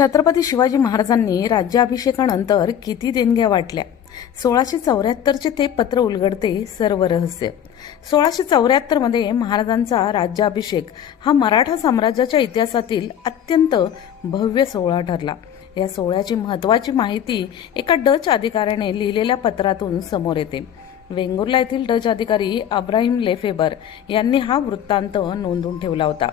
छत्रपती शिवाजी महाराजांनी राज्याभिषेकानंतर किती देणग्या वाटल्या? 1674चे ते पत्र उलगडते सर्व रहस्य. 1674 मध्ये महाराजांचा राज्याभिषेक हा मराठा साम्राज्याच्या इतिहासातील अत्यंत भव्य सोहळा ठरला. या सोहळ्याची महत्त्वाची माहिती एका डच अधिकाऱ्याने लिहिलेल्या पत्रातून समोर येते. वेंगुर्ला येथील डच अधिकारी अब्राहिम लेफेबर यांनी हा वृत्तांत नोंदवून ठेवला होता.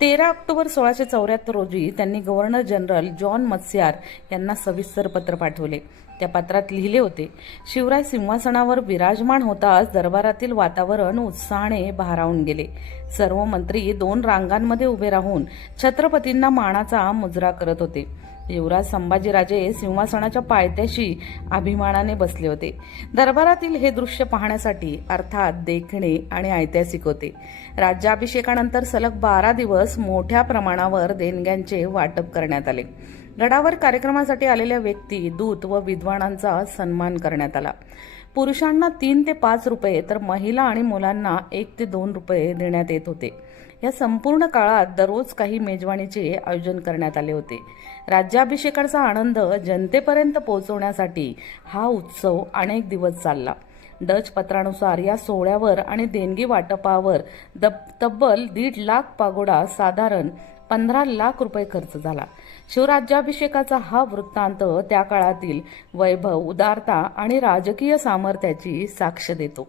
13 ऑक्टोबर 1674 रोजी त्यांनी गव्हर्नर जनरल जॉन मत्स्यार यांना सविस्तर पत्र पाठवले. त्या पत्रात लिहिले होते, शिवराय सिंहासनावर विराजमान होताच दरबारातील वातावरण उत्साहाने भारावून गेले. सर्व मंत्री 2 रांगांमध्ये उभे राहून छत्रपतींना मानाचा मुजरा करत होते. युवराज संभाजीराजे सिंहासनाच्या पायथ्याशी अभिमानाने बसले होते. दरबारातील हे दृश्य पाहण्यासाठी अर्थात देखणे आणि ऐतिहासिक होते. राज्याभिषेकानंतर सलग 12 दिवस मोठ्या प्रमाणावर देणग्यांचे वाटप करण्यात आले. गडावर कार्यक्रमासाठी आलेल्या व्यक्ती, दूत व विद्वानांचा सन्मान करण्यात आला. पुरुषांना 3 ते 5 रुपये तर महिला आणि मुलांना 1 ते 2 रुपये देण्यात येत होते. या संपूर्ण काळात दररोज काही मेजवानीचे आयोजन करण्यात आले होते. राज्याभिषेकाचा आनंद जनतेपर्यंत पोहोचवण्यासाठी हा उत्सव अनेक दिवस चालला. डच पत्रानुसार या सोहळ्यावर आणि देणगी वाटपावर तब्बल 1.5 लाख पागोडा, साधारण 15 लाख रुपये खर्च झाला. शिवराज्याभिषेकाचा हा वृत्तांत त्या काळातील वैभव, उदारता आणि राजकीय सामर्थ्याची साक्ष देतो.